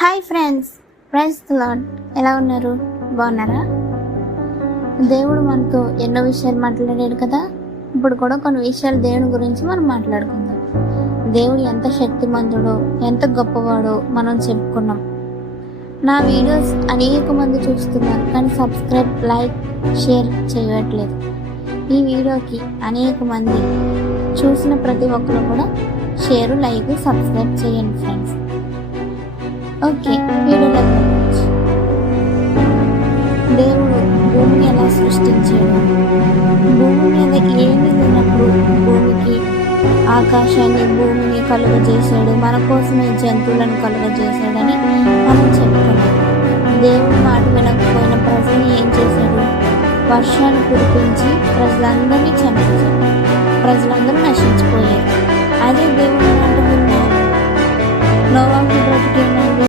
Hi friends, praise the lord. ఎలా ఉన్నారు? బాగున్నారా? దేవుడు మనతో ఎన్నో విషయాలు మాట్లాడాడు కదా. ఇప్పుడు కూడా కొన్ని విషయాలు దేవుని గురించి మనం మాట్లాడుకుందాం. దేవుడు ఎంత శక్తిమంతుడో, ఎంత గొప్పవాడో మనం చెప్పుకున్నాం. నా వీడియోస్ అనేక మంది చూస్తున్నారు, కానీ సబ్స్క్రైబ్, లైక్, షేర్ చేయట్లేదు. ఈ వీడియోకి అనేక మంది చూసిన ప్రతి ఒక్కరు కూడా షేర్, లైక్, సబ్స్క్రైబ్ చేయండి ఫ్రెండ్స్. ఓకే, వీడియోలో దేవుడు భూమిని ఎలా సృష్టించాడు, భూమి మీద ఏమి లేనప్పుడు భూమికి, ఆకాశాన్ని, భూమిని కలుగజేశాడు, మన కోసమే జంతువులను కలుగజేశాడని మనం చెప్పుకున్నాం. దేవుడు మాట వినకపోయిన ప్రజల్ని ఏం చేశాడు? వర్షాన్ని కురిపించి ప్రజలందరినీ చంపించాడు. ప్రజలందరూ నశించిపోయారు. అదే దేవుడు మాట విన్నారు. నోవాహు బ్రతికిన